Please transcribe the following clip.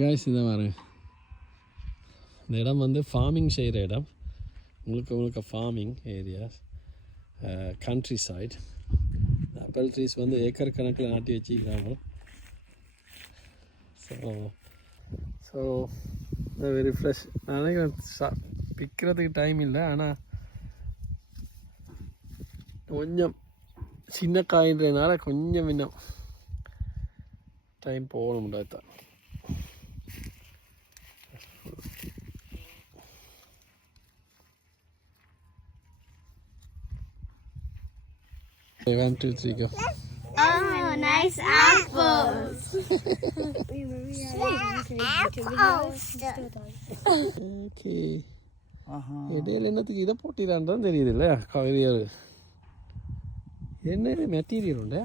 Guys இதை பாருங்க, இந்த இடம் வந்து ஃபார்மிங் செய்கிற இடம், உங்களுக்கு farming areas, country side. Apple trees வந்து ஏக்கர் கணக்கில் நாட்டி வச்சுக்கிறாங்க. So very fresh. நினைக்கிறேன் பிக்கிறதுக்கு டைம் இல்லை, ஆனால் கொஞ்சம் சின்ன காயின்றதுனால கொஞ்சம் இன்னும் டைம் போகணும் தான். Okay, 1, 2, 3, go. Oh, nice apples. Okay. இடையில என்னத்துக்கு இதை போட்டிடான்தான் தெரியுது இல்லையா? கவிரியல் என்ன மெட்டீரியல் உண்டு?